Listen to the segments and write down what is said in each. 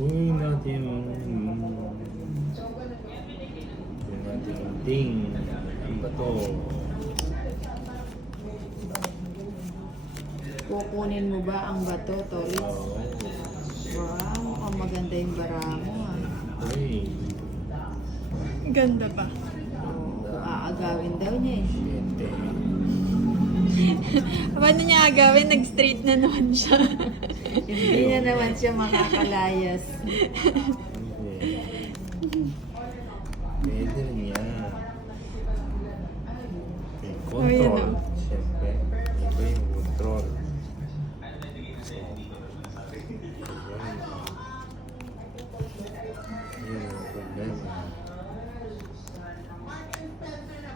Kunin natin yung ting. Ang bato. Kukunin mo ba ang bato, Tolis? Oo. Wow, mukhang maganda yung bara mo. Uy. Ganda pa. Oh, aagawin daw niya eh. Hindi. Paano niya agawin? Nag-straight na naman siya. Hindi na naman siya makakalayas. Hindi. Pwede rin yan. Okay, Ayun, control. oh. Siyempre. Ito yung control. Ayan ang problema.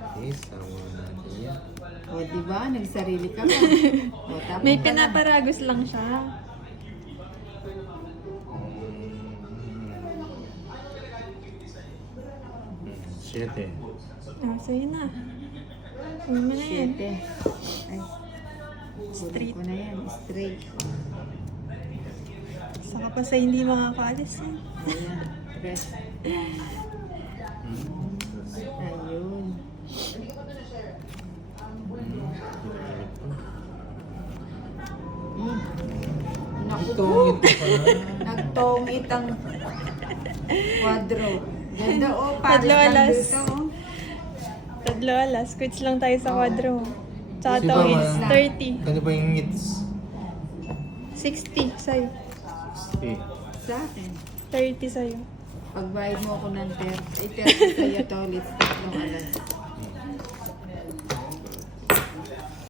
Okay, sama natin yan. O, diba? Nagsarili ka ba? O, tapos May ka na. pinaparagos lang siya. Siyete. Ah, sa'yo na. Uwi mo na yan. 7. Ay, Straight. ko na yan. Straight. Saka pa sa hindi makakaalis eh. Ayan. Rest. Ayun. Hmm. Naku Ito, po. ito pala. Nagtongit ang kwadro. Ganda oh, pares Tadlo lang alas. dito oh. Tadlo alas. Quits lang tayo sa kwadro. Tsaka Di to ba, is ma- 30. Ano ba yung hits? 60 sa'yo. Okay. Sa akin. 30 sa'yo. Pagbayad mo ako ng 30. Ay, 30 sa'yo to. Let's tatlong alas.